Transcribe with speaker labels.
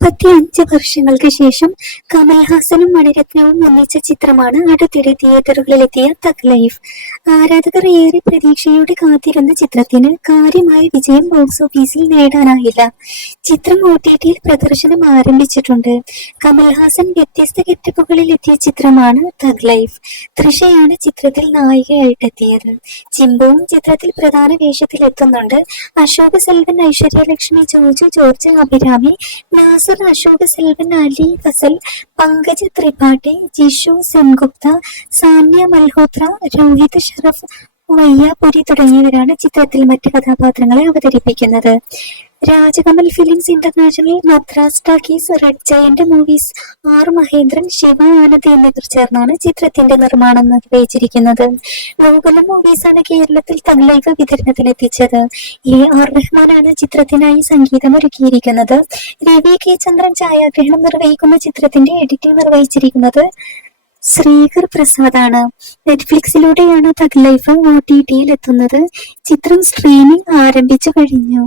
Speaker 1: മുപ്പത്തി അഞ്ച് വർഷങ്ങൾക്ക് ശേഷം കമൽഹാസനും മണിരത്നവും ഒന്നിച്ച ചിത്രമാണ് അടുത്തിടെ തിയേറ്ററുകളിലെത്തിയ തക് ലൈഫ്. ആരാധകർ ഏറെ പ്രതീക്ഷയോടെ കാത്തിരുന്ന ചിത്രത്തിന് കാര്യമായ വിജയം ബോക്സ് ഓഫീസിൽ നേടാനായില്ല. ചിത്രം ഒ ടി ടിയിൽ പ്രദർശനം ആരംഭിച്ചിട്ടുണ്ട്. കമൽഹാസൻ വ്യത്യസ്ത ഗെറ്റപ്പുകളിൽ എത്തിയ ചിത്രമാണ് തക് ലൈഫ്. തൃഷയാണ് ചിത്രത്തിൽ നായികയായിട്ടെത്തിയത്. ചിമ്പുവും ചിത്രത്തിൽ പ്രധാന വേഷത്തിൽ എത്തുന്നുണ്ട് അശോക് സെൽവൻ ഐശ്വര്യ ലക്ഷ്മി ജോജു ജോർജ് അഭിരാമി നാസർ അശോക് സെൽവൻ അലി ഫസൽ പങ്കജ് ത്രിപാഠി ജിഷു സെൻഗുപ്ത സാന്യ മൽഹോത്ര രോഹിത് ഷറഫ് വയ്യാപുരി തുടങ്ങിയവരാണ് ചിത്രത്തിൽ മറ്റ് കഥാപാത്രങ്ങളെ അവതരിപ്പിക്കുന്നത്. Rajkamal Films International Madras Talkies Red Giant Movies R Mahendran Siva Anand എന്നിവർ ചേർന്നാണ് ചിത്രത്തിന്റെ നിർമ്മാണം നിർവഹിച്ചിരിക്കുന്നത്. ഗോകുലം മൂവീസാണ് കേരളത്തിൽ തമിഴക വിതരണത്തിനെത്തിച്ചത്. എ ആർ റഹ്മാനാണ് ചിത്രത്തിനായി സംഗീതമൊരുക്കിയിരിക്കുന്നത്. രവി കെ ചന്ദ്രൻ ഛായാഗ്രഹണം നിർവഹിക്കുന്ന ചിത്രത്തിന്റെ എഡിറ്റിംഗ് നിർവഹിച്ചിരിക്കുന്നത് ശ്രീകർ പ്രസാദാണ്. നെറ്റ്ഫ്ലിക്സിലൂടെയാണ് തഗ് ലൈഫ് ഒ ടി ടിയിൽ എത്തുന്നത്. ചിത്രം സ്ട്രീമിംഗ് ആരംഭിച്ചു കഴിഞ്ഞു.